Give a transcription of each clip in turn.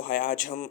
हाय आज हम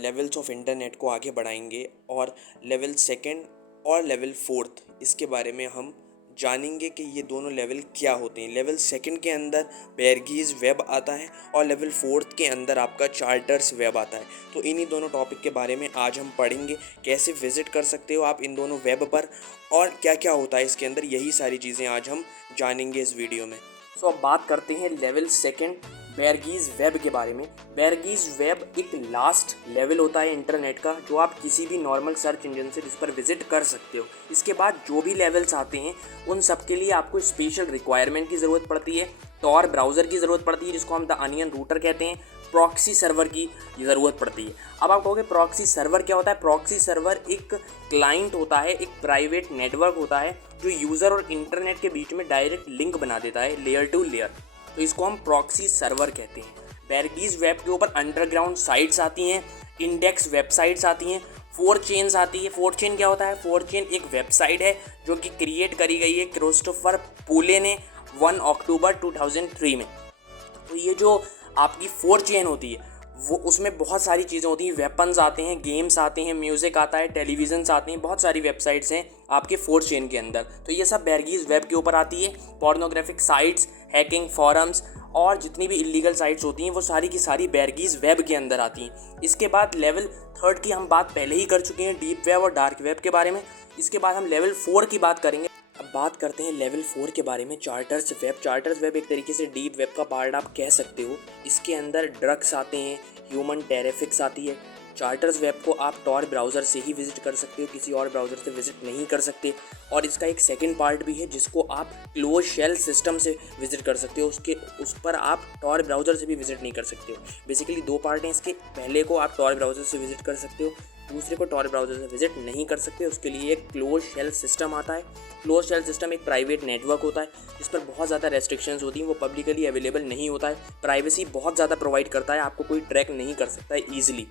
levels of internet को आगे बढ़ाएंगे और लेवल सेकंड और लेवल फोर्थ इसके बारे में हम जानेंगे कि ये दोनों लेवल क्या होते हैं। लेवल सेकंड के अंदर बेरगीज वेब आता है और लेवल फोर्थ के अंदर आपका चार्टर्स वेब आता है। तो इन्हीं दोनों टॉपिक के बारे में आज हम पढ़ेंगे, कैसे विजिट कर सकते हो आप इन दोनों वेब पर और क्या क्या होता है इसके अंदर। यही सारी चीज़ें आज हम जानेंगे इस वीडियो में। अब बात करते हैं लेवल सेकंड बेरगीज वेब के बारे में। बेरगीज वेब एक लास्ट लेवल होता है इंटरनेट का, जो आप किसी भी नॉर्मल सर्च इंजन से जिस पर विजिट कर सकते हो। इसके बाद जो भी लेवल्स आते हैं उन सब के लिए आपको स्पेशल रिक्वायरमेंट की ज़रूरत पड़ती है। टॉर ब्राउज़र की ज़रूरत पड़ती है, जिसको हम द अनियन रूटर कहते हैं। प्रॉक्सी सर्वर की ज़रूरत पड़ती है। अब आप कहोगे प्रॉक्सी सर्वर क्या होता है? प्रॉक्सी सर्वर एक क्लाइंट होता है, एक प्राइवेट नेटवर्क होता है जो यूज़र और इंटरनेट के बीच में डायरेक्ट लिंक बना देता है, लेयर टू लेयर। तो इसको हम प्रॉक्सी सर्वर कहते हैं। बेरगीज वेब के ऊपर अंडरग्राउंड साइट्स आती हैं, इंडेक्स वेबसाइट्स आती हैं, 4चेन्स आती है। 4चेन क्या होता है? 4चेन एक वेबसाइट है जो कि क्रिएट करी गई है क्रिस्टोफर पूले ने 1 अक्टूबर 2003 में। तो ये जो आपकी 4चेन होती है वो उसमें बहुत सारी चीज़ें होती हैं। वेपन्स आते हैं, गेम्स आते हैं, म्यूज़िक आता है, टेलीविजन्स आते हैं, बहुत सारी वेबसाइट्स हैं आपके 4चेन के अंदर। तो ये सब बेरगीज वेब के ऊपर आती है। पॉर्नोग्राफिक साइट्स, हैकिंग फॉरम्स और जितनी भी इलीगल साइट्स होती हैं वो सारी की सारी बेरगीज वेब के अंदर आती हैं। इसके बाद लेवल थर्ड की हम बात पहले ही कर चुके हैं, डीप वेब और डार्क वेब के बारे में। इसके बाद हम लेवल 4 की बात करेंगे। अब बात करते हैं लेवल 4 के बारे में, चार्टर्स वेब। चार्टर्स वेब एक तरीके से डीप वेब का पार्ट आप कह सकते हो। इसके अंदर ड्रग्स आते हैं, ह्यूमन टेरिफिक्स आती है। चार्टर्स वेब को आप टॉर ब्राउज़र से ही विजिट कर सकते हो, किसी और ब्राउज़र से विजिट नहीं कर सकते। और इसका एक सेकंड पार्ट भी है जिसको आप क्लोज शेल सिस्टम से विजिट कर सकते हो। उस पर आप टॉर ब्राउज़र से भी विजिट नहीं कर सकते हो। बेसिकली दो पार्ट हैं इसके। पहले को आप टॉर ब्राउज़र से विजिट कर सकते हो, दूसरे को टॉर ब्राउज़र से विजिट नहीं कर सकते। उसके लिए एक क्लोज शेल सिस्टम आता है। क्लोज शेल सिस्टम एक प्राइवेट नेटवर्क होता है जिस पर बहुत ज़्यादा रेस्ट्रिक्शंस होती हैं, वो पब्लिकली अवेलेबल नहीं होता है। प्राइवेसी बहुत ज़्यादा प्रोवाइड करता है, आपको कोई ट्रैक नहीं कर सकता है ईजिली।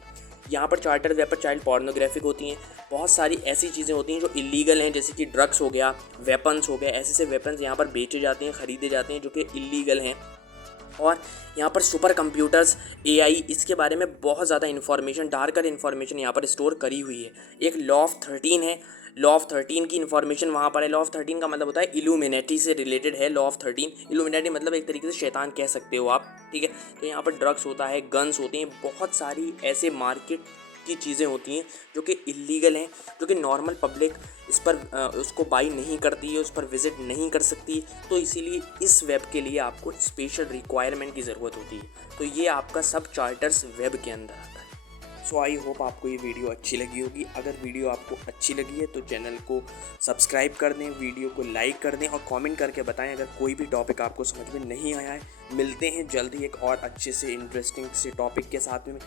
यहाँ पर चार्टर वेब पर चाइल्ड पॉर्नोग्राफिक होती हैं, बहुत सारी ऐसी चीज़ें होती हैं जो इलीगल हैं, जैसे कि ड्रग्स हो गया, वेपन्स हो गए। ऐसे वेपन्स यहाँ पर बेचे जाते हैं, ख़रीदे जाते हैं जो कि इलीगल हैं। और यहाँ पर सुपर कंप्यूटर्स, एआई, इसके बारे में बहुत ज़्यादा इन्फॉर्मेशन, डार्कर इन्फॉर्मेशन यहाँ पर स्टोर करी हुई है। एक लॉ ऑफ 13 है, लॉ ऑफ 13 की इन्फॉर्मेशन वहाँ पर है। लॉ ऑफ 13 का मतलब होता है इल्यूमिनेटी से रिलेटेड है। लॉ ऑफ 13 इल्यूमिनेटी मतलब एक तरीके से शैतान कह सकते हो आप, ठीक है। तो यहाँ पर ड्रग्स होता है, गन्स होते हैं, बहुत सारी ऐसे मार्केट की चीज़ें होती हैं जो कि इलीगल हैं, जो कि नॉर्मल पब्लिक इस पर उसको बाई नहीं करती है, उस पर विजिट नहीं कर सकती। तो इसीलिए इस वेब के लिए आपको स्पेशल रिक्वायरमेंट की ज़रूरत होती है। तो ये आपका सब चार्टर्स वेब के अंदर आता है। आई होप आपको ये वीडियो अच्छी लगी होगी। अगर वीडियो आपको अच्छी लगी है तो चैनल को सब्सक्राइब कर दें, वीडियो को लाइक कर दें और कमेंट करके बताएं अगर कोई भी टॉपिक आपको समझ में नहीं आया है। मिलते हैं जल्द ही एक और अच्छे से इंटरेस्टिंग से टॉपिक के साथ में।